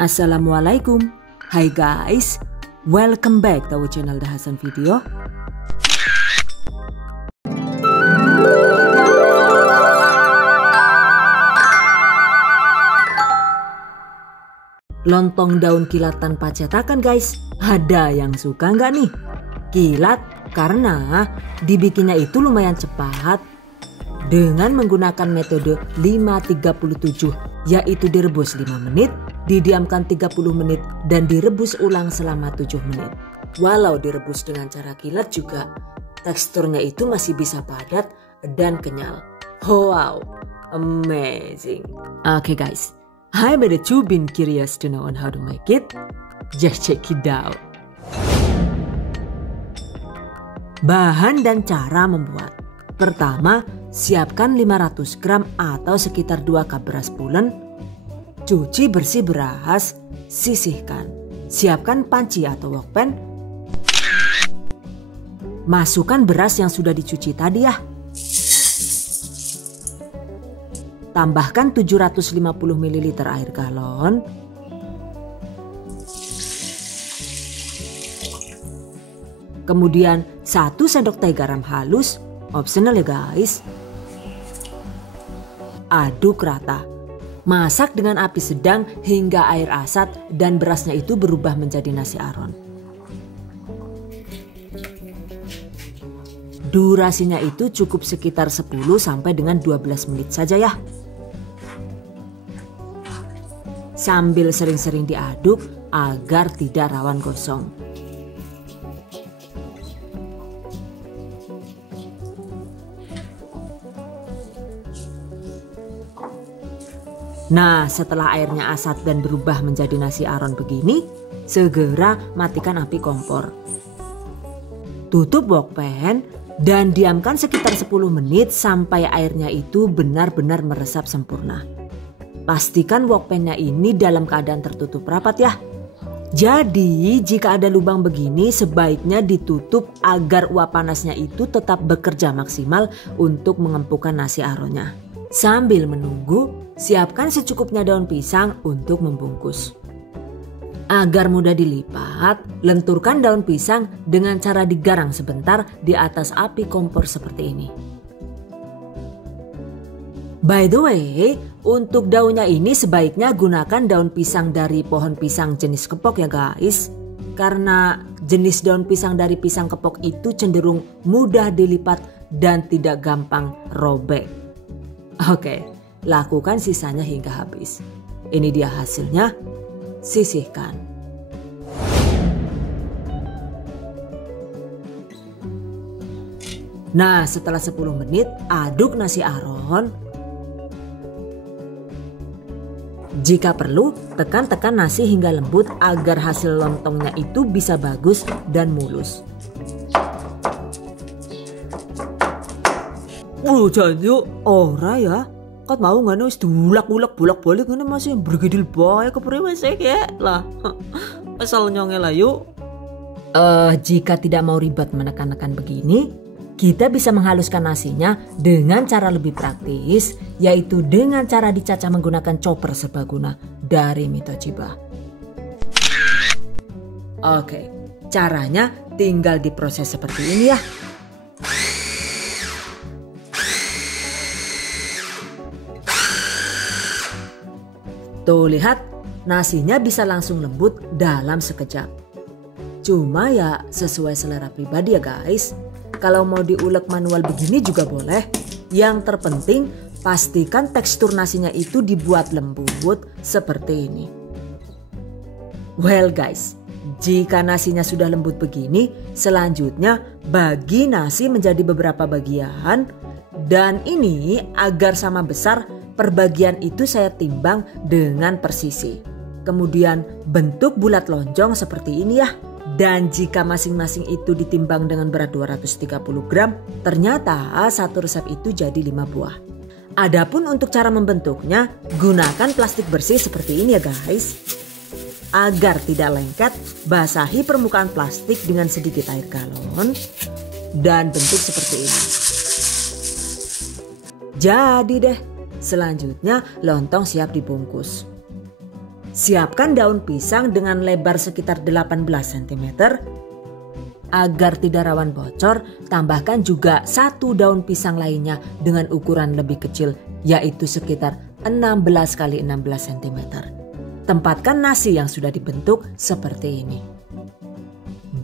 Assalamualaikum. Hai guys, welcome back to our channel The Hasan Video. Lontong daun kilat tanpa cetakan guys, ada yang suka nggak nih? Kilat karena dibikinnya itu lumayan cepat dengan menggunakan metode 5-37, yaitu direbus 5 menit, didiamkan 30 menit, dan direbus ulang selama 7 menit. Walau direbus dengan cara kilat juga, teksturnya itu masih bisa padat dan kenyal. Wow, amazing. Okay guys, I bet you been curious to know on how to make it. Just check it out. Bahan dan cara membuat. Pertama, siapkan 500 gram atau sekitar 2 cup beras pulen. Cuci bersih beras, sisihkan. Siapkan panci atau wokpen. Masukkan beras yang sudah dicuci tadi ya. Tambahkan 750 ml air galon. Kemudian 1 sendok teh garam halus, optional ya guys. Aduk rata. Masak dengan api sedang hingga air asat dan berasnya itu berubah menjadi nasi aron. Durasinya itu cukup sekitar 10 sampai dengan 12 menit saja ya. Sambil sering-sering diaduk agar tidak rawan gosong. Nah, setelah airnya asat dan berubah menjadi nasi aron begini, segera matikan api kompor. Tutup wokpen dan diamkan sekitar 10 menit sampai airnya itu benar-benar meresap sempurna. Pastikan wokpennya ini dalam keadaan tertutup rapat ya. Jadi jika ada lubang begini sebaiknya ditutup agar uap panasnya itu tetap bekerja maksimal untuk mengempukkan nasi aronnya. Sambil menunggu, siapkan secukupnya daun pisang untuk membungkus. Agar mudah dilipat, lenturkan daun pisang dengan cara digarang sebentar di atas api kompor seperti ini. By the way, untuk daunnya ini sebaiknya gunakan daun pisang dari pohon pisang jenis kepok ya guys. Karena jenis daun pisang dari pisang kepok itu cenderung mudah dilipat dan tidak gampang robek. Oke, lakukan sisanya hingga habis. Ini dia hasilnya, sisihkan. Nah, setelah 10 menit, aduk nasi aron. Jika perlu, tekan-tekan nasi hingga lembut agar hasil lontongnya itu bisa bagus dan mulus. Janji ora ya. Kat mau ngene wis diulak-ulak bolak-balik ngene masih bergedil bae kepriwe sih ya lah. Asal nyongel lah yuk. Jika tidak mau ribet menekan-nekan begini, kita bisa menghaluskan nasinya dengan cara lebih praktis, yaitu dengan cara dicacah menggunakan chopper serbaguna dari Mitochiba. Oke, caranya tinggal diproses seperti ini ya. Tuh lihat, nasinya bisa langsung lembut dalam sekejap. Cuma ya sesuai selera pribadi ya guys. Kalau mau diulek manual begini juga boleh. Yang terpenting pastikan tekstur nasinya itu dibuat lembut seperti ini. Well guys, jika nasinya sudah lembut begini, selanjutnya bagi nasi menjadi beberapa bagian. Dan ini agar sama besar, perbagian itu saya timbang dengan persisi. Kemudian bentuk bulat lonjong seperti ini ya. Dan jika masing-masing itu ditimbang dengan berat 230 gram, ternyata satu resep itu jadi 5 buah. Adapun untuk cara membentuknya, gunakan plastik bersih seperti ini ya guys. Agar tidak lengket, basahi permukaan plastik dengan sedikit air galon dan bentuk seperti ini. Jadi deh. Selanjutnya lontong siap dibungkus. Siapkan daun pisang dengan lebar sekitar 18 cm. Agar tidak rawan bocor, tambahkan juga 1 daun pisang lainnya dengan ukuran lebih kecil, yaitu sekitar 16 x 16 cm. Tempatkan nasi yang sudah dibentuk seperti ini.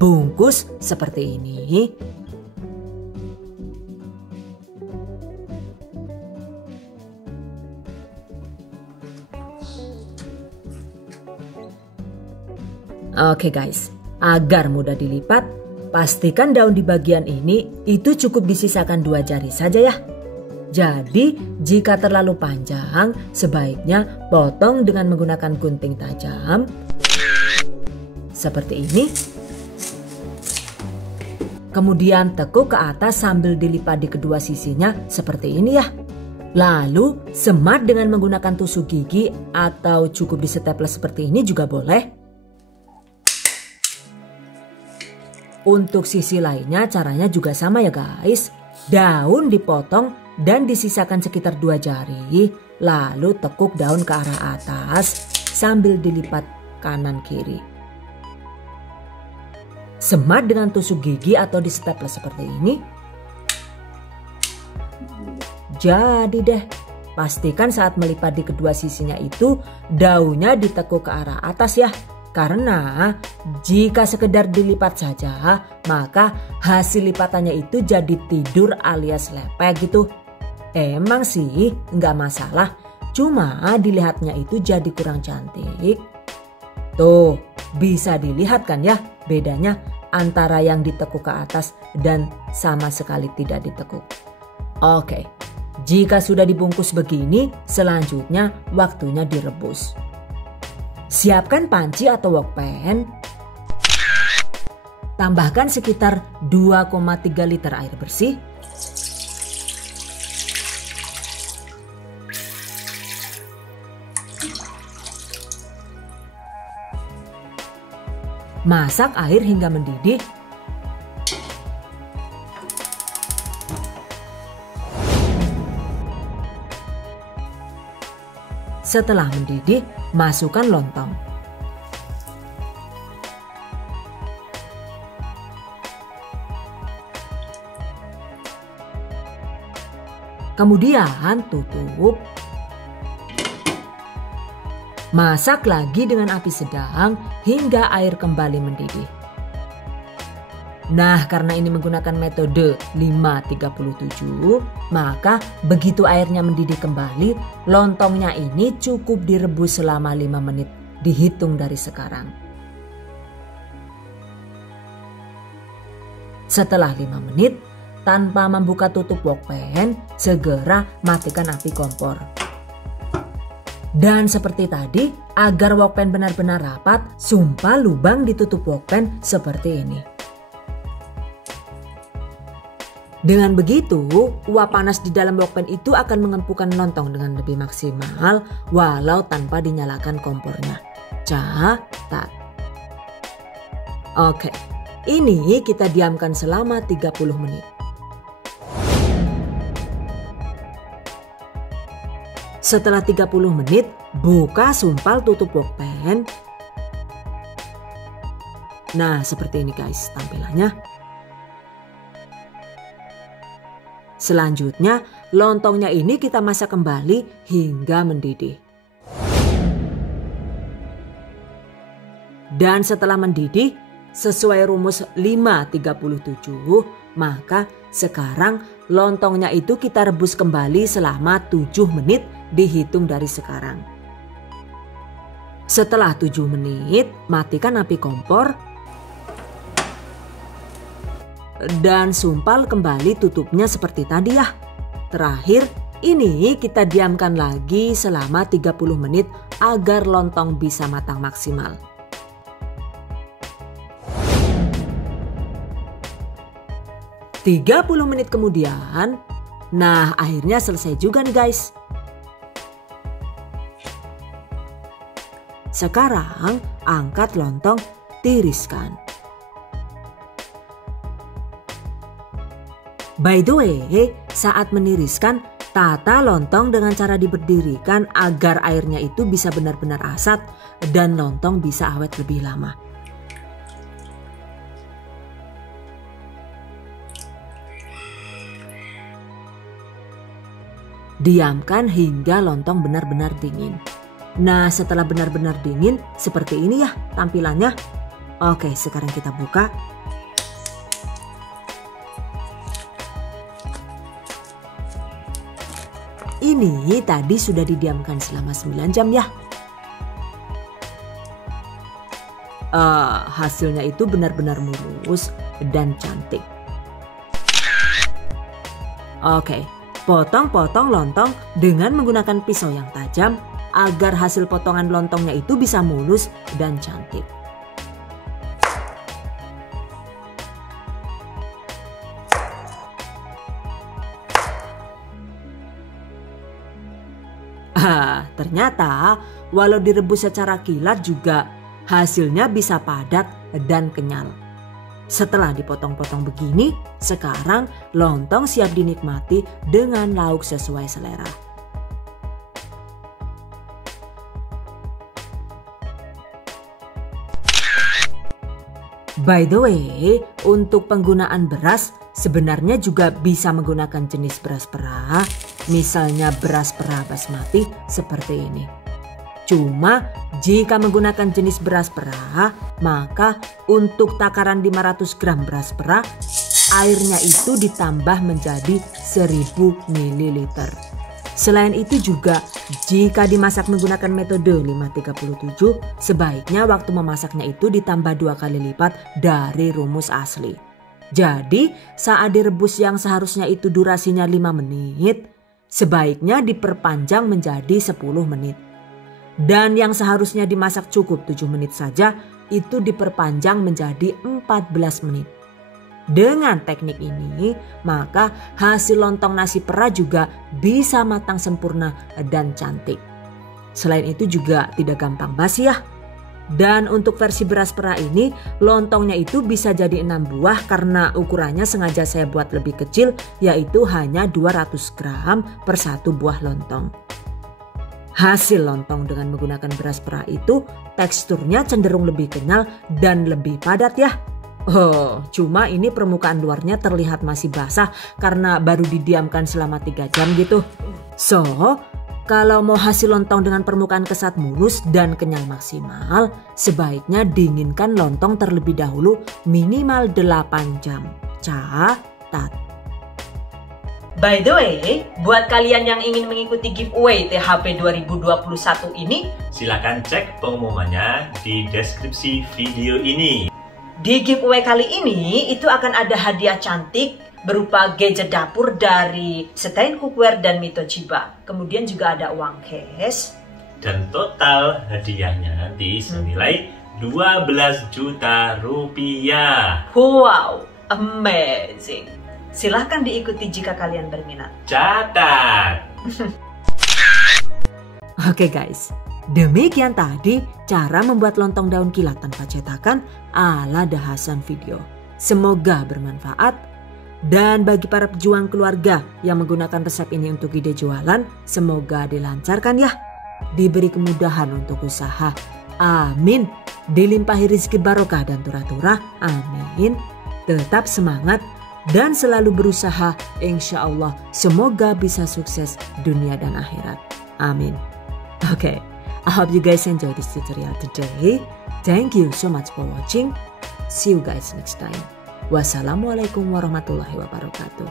Bungkus seperti ini. Oke guys, agar mudah dilipat, pastikan daun di bagian ini itu cukup disisakan 2 jari saja ya. Jadi jika terlalu panjang, sebaiknya potong dengan menggunakan gunting tajam seperti ini. Kemudian tekuk ke atas sambil dilipat di kedua sisinya seperti ini ya. Lalu semat dengan menggunakan tusuk gigi atau cukup diseteples seperti ini juga boleh. Untuk sisi lainnya caranya juga sama ya guys. Daun dipotong dan disisakan sekitar 2 jari. Lalu tekuk daun ke arah atas sambil dilipat kanan kiri. Semat dengan tusuk gigi atau diseteples seperti ini. Jadi deh, pastikan saat melipat di kedua sisinya itu daunnya ditekuk ke arah atas ya. Karena jika sekedar dilipat saja, maka hasil lipatannya itu jadi tidur alias lepek gitu. Emang sih nggak masalah, cuma dilihatnya itu jadi kurang cantik. Tuh, bisa dilihat kan ya bedanya antara yang ditekuk ke atas dan sama sekali tidak ditekuk. Oke, jika sudah dibungkus begini, selanjutnya waktunya direbus. Siapkan panci atau wokpen. Tambahkan sekitar 2,3 liter air bersih. Masak air hingga mendidih. Setelah mendidih, masukkan lontong. Kemudian tutup. Masak lagi dengan api sedang hingga air kembali mendidih. Nah, karena ini menggunakan metode 5-37, maka begitu airnya mendidih kembali, lontongnya ini cukup direbus selama 5 menit, dihitung dari sekarang. Setelah 5 menit, tanpa membuka tutup wokpen, segera matikan api kompor. Dan seperti tadi, agar wokpen benar-benar rapat, sumpah lubang di tutup wokpen seperti ini. Dengan begitu, uap panas di dalam wokpen itu akan mengempukan lontong dengan lebih maksimal walau tanpa dinyalakan kompornya. Catat. Oke, ini kita diamkan selama 30 menit. Setelah 30 menit, buka sumpal tutup wokpen. Nah, seperti ini guys tampilannya. Selanjutnya, lontongnya ini kita masak kembali hingga mendidih. Dan setelah mendidih, sesuai rumus 5-37, maka sekarang lontongnya itu kita rebus kembali selama 7 menit dihitung dari sekarang. Setelah 7 menit, matikan api kompor. Dan sumpal kembali tutupnya seperti tadi ya. Terakhir, ini kita diamkan lagi selama 30 menit agar lontong bisa matang maksimal. Tiga 30 menit kemudian, nah akhirnya selesai juga nih guys. Sekarang angkat lontong, tiriskan. By the way, saat meniriskan Tata lontong dengan cara diberdirikan agar airnya itu bisa benar-benar asat dan lontong bisa awet lebih lama. Diamkan hingga lontong benar-benar dingin. Nah, setelah benar-benar dingin, seperti ini ya tampilannya. Oke, sekarang kita buka. Ini tadi sudah didiamkan selama 9 jam ya. Hasilnya itu benar-benar mulus dan cantik. Oke, potong-potong lontong dengan menggunakan pisau yang tajam agar hasil potongan lontongnya itu bisa mulus dan cantik. Ternyata walau direbus secara kilat juga hasilnya bisa padat dan kenyal. Setelah dipotong-potong begini, sekarang lontong siap dinikmati dengan lauk sesuai selera. By the way, untuk penggunaan beras sebenarnya juga bisa menggunakan jenis beras perah, misalnya beras perah basmati seperti ini. Cuma jika menggunakan jenis beras perah, maka untuk takaran 500 gram beras perah, airnya itu ditambah menjadi 1000 ml. Selain itu juga jika dimasak menggunakan metode 537, sebaiknya waktu memasaknya itu ditambah 2 kali lipat dari rumus asli. Jadi saat direbus yang seharusnya itu durasinya 5 menit, sebaiknya diperpanjang menjadi 10 menit. Dan yang seharusnya dimasak cukup 7 menit saja, itu diperpanjang menjadi 14 menit. Dengan teknik ini, maka hasil lontong nasi perah juga bisa matang sempurna dan cantik. Selain itu juga tidak gampang basi ya. Dan untuk versi beras perah ini, lontongnya itu bisa jadi 6 buah karena ukurannya sengaja saya buat lebih kecil, yaitu hanya 200 gram per 1 buah lontong. Hasil lontong dengan menggunakan beras perah itu teksturnya cenderung lebih kenyal dan lebih padat ya. Cuma ini permukaan luarnya terlihat masih basah karena baru didiamkan selama 3 jam gitu. So, kalau mau hasil lontong dengan permukaan kesat mulus dan kenyal maksimal, sebaiknya dinginkan lontong terlebih dahulu minimal 8 jam. Catat. By the way, buat kalian yang ingin mengikuti giveaway THP 2021 ini, silakan cek pengumumannya di deskripsi video ini. Di giveaway kali ini itu akan ada hadiah cantik berupa gadget dapur dari Stein Cookware dan Mitochiba. Kemudian juga ada uang cash. Dan total hadiahnya nanti senilai 12 juta rupiah. Wow, amazing. Silahkan diikuti jika kalian berminat. Catat! Oke guys, demikian tadi cara membuat lontong daun kilat tanpa cetakan ala dahasan video. Semoga bermanfaat. Dan bagi para pejuang keluarga yang menggunakan resep ini untuk ide jualan, semoga dilancarkan ya. Diberi kemudahan untuk usaha. Amin. Dilimpahi rezeki barokah dan turah-turah. Amin. Tetap semangat dan selalu berusaha. Insya Allah semoga bisa sukses dunia dan akhirat. Amin. Okay, I hope you guys enjoy this tutorial today. Thank you so much for watching. See you guys next time. Wassalamualaikum warahmatullahi wabarakatuh.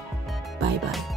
Bye bye.